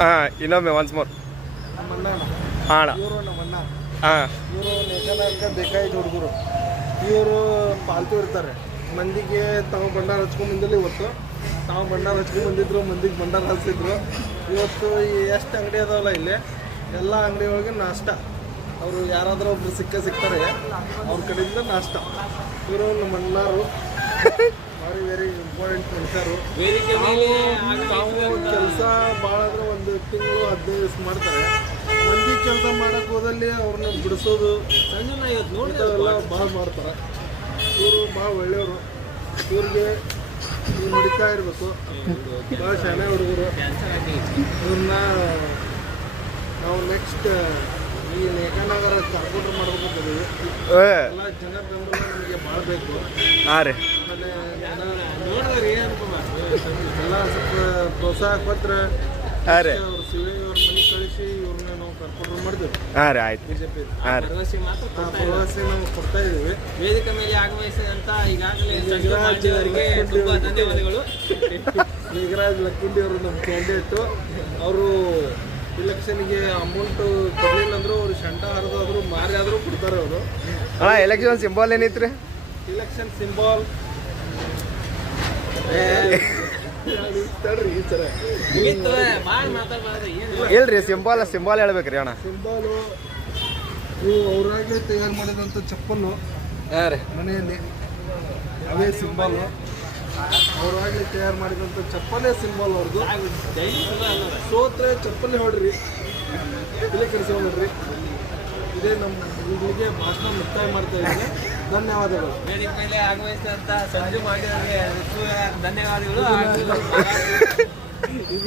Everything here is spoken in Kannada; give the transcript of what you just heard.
ಹಾಂ ಇನ್ನೊಮ್ಮೆ ಒನ್ಸ್ ಮೋರ್. ನಮ್ಮ ಅಣ್ಣ ಹಾಂ ಇವರು ನಮ್ಮ ಅಣ್ಣ. ಹಾಂ ಇವರು ನೇಕಾರಕ್ಕೆ ಬೇಕಾಯ್ತು ಹುಡುಗರು. ಇವರು ಪಾಲ್ತು ಇರ್ತಾರೆ. ಮಂದಿಗೆ ತಾವು ಭಂಡಾರ ಹಚ್ಕೊಂಡು ಬಂದಿಲ್ಲ. ಇವತ್ತು ತಾವು ಭಂಡಾರ ಹಚ್ಕೊಂಡು ಬಂದಿದ್ರು, ಮಂದಿಗೆ ಭಂಡಾರ ಹಚ್ಚಿದ್ರು. ಇವತ್ತು ಎಷ್ಟು ಅಂಗಡಿ ಅದಾವಲ್ಲ ಇಲ್ಲಿ ಎಲ್ಲ ಅಂಗಡಿ ಒಳಗೆ ನಾಷ್ಟ. ಅವರು ಯಾರಾದರೂ ಒಬ್ರು ಸಿಗ್ತಾರೆ, ಅವ್ರ ಕಡೆಯಿಂದ ನಾಷ್ಟ. ಇವರು ನಮ್ಮ ಅಣ್ಣಾರು ವೆರಿ ವೆರಿ ಇಂಪಾರ್ಟೆಂಟ್ ಮನುಷ್ಯರು. ತಾವು ಕೆಲಸ ಭಾಳ ಅಂದ್ರೆ 1 ತಿಂಗಳು 15 ದಿವಸ ಮಾಡ್ತಾರೆ. ಮಂದಿ ಕೆಲಸ ಮಾಡೋಕ್ಕೆ ಹೋದಲ್ಲಿ ಅವ್ರನ್ನ ಬಿಡಿಸೋದು ಇಂಥವೆಲ್ಲ ಭಾಳ ಮಾಡ್ತಾರೆ. ಇವರು ಭಾಳ ಒಳ್ಳೆಯವರು. ಇವ್ರಿಗೆ ನಡೀತಾ ಇರಬೇಕು. ಭಾಳ ಶಾಣೆ ಹುಡುಗರು. ಇವ್ರನ್ನ ನಾವು ನೆಕ್ಸ್ಟ್ ಈ ನೇಕಾನಗರ ಕಾರ್ಪೊರೇಟರ್ ಮಾಡ್ಬೇಕಂತಿದ್ದೀವಿ. ಎಲ್ಲ ಜನ ಬೆಂಬಲ ನಮಗೆ ಭಾಳ ಬೇಕು. ಹಾಂ ರೀ. ಆಮೇಲೆ ಎಲ್ಲ ಸ್ವಲ್ಪ ಪ್ರೋತ್ಸಾಹ ಕೊಟ್ಟರೆ ಅವ್ರು ಶಿವಯ್ಯವ್ರ ಮನೆ ಕಳಿಸಿ ಇವ್ರನ್ನ ನಾವು ಕಾರ್ಪೊರೇಟರ್ ಮಾಡ್ತೀವಿ. ಹಾಂ ರೀ ಆಯ್ತು. ಬಿಜೆಪಿ ಹಾಂ ರೀ. ಪ್ರವಾಸಿ ನಾವು ಕೊಡ್ತಾ ಇದ್ದೀವಿ. ವೇದಿಕೆ ಮೇಲೆ ಆಗಮಿಸಿದಂತ ಈಗಾಗಲೇ ತುಂಬಾ ಧನ್ಯವಾದಗಳು. ಮೇಘರಾಜ್ ಲಕ್ಕಿಂಡಿ ಅವರು ನಮ್ಮ ಕ್ಯಾಂಡಿಡೇಟು. ಅವರು ಇಲೆಕ್ಷನ್ಗೆ ಅಮೌಂಟು ಕೊಡಲಿಲ್ಲ ಅಂದರೂ ಅವ್ರು ಶಂಟ ಹರಿದಾದ್ರು ಮಾರಿ ಆದರೂ ಕೊಡ್ತಾರೆ ಅವರು. ಅಣ್ಣ ಎಲೆಕ್ಷನ್ ಸಿಂಬಲ್ ಏನೈತ್ರಿ? ಇಲೆಕ್ಷನ್ ಸಿಂಬಾಲ್ ತಡ್ರಿ ಈ ಥರ ಇಲ್ರಿ ಸಿಂಬಾಲ್ ಹೇಳ್ಬೇಕ್ರಿ ಅಣ್ಣ. ಸಿಂಬಾಲು ನೀವು ಅವರಾಗಲೇ ತಯಾರು ಮಾಡಿದಂಥ ಚಪ್ಪಲು ಹಾಂ ರೀ. ಮನೆಯಲ್ಲಿ ಅವೇ ಸಿಂಬಾಲು. ಅವರಾಗಲೇ ತಯಾರು ಮಾಡಿದಂಥ ಚಪ್ಪಲೇ ಸಿಂಬಾಲ್ ಅವ್ರದ್ದು. ಸೋತ್ರೆ ಚಪ್ಪಲಿ ಹೊಡ್ರಿ, ಇಲ್ಲೇ ಕೆಲಸ ನೋಡ್ರಿ. ಇದೇ ನಮ್ಮ ಇಲ್ಲಿಗೆ ಭಾಷಣ ಮುಕ್ತಾಯ ಮಾಡ್ತಾ ಇದ್ದೀನಿ. ಧನ್ಯವಾದಗಳು. ವೇದಿಕೆ ಮೇಲೆ ಆಗಮಿಸಿದಂತ ಸಂಜು ಮಾಡಿದವರಿಗೆ ಧನ್ಯವಾದಗಳು. ಈಗ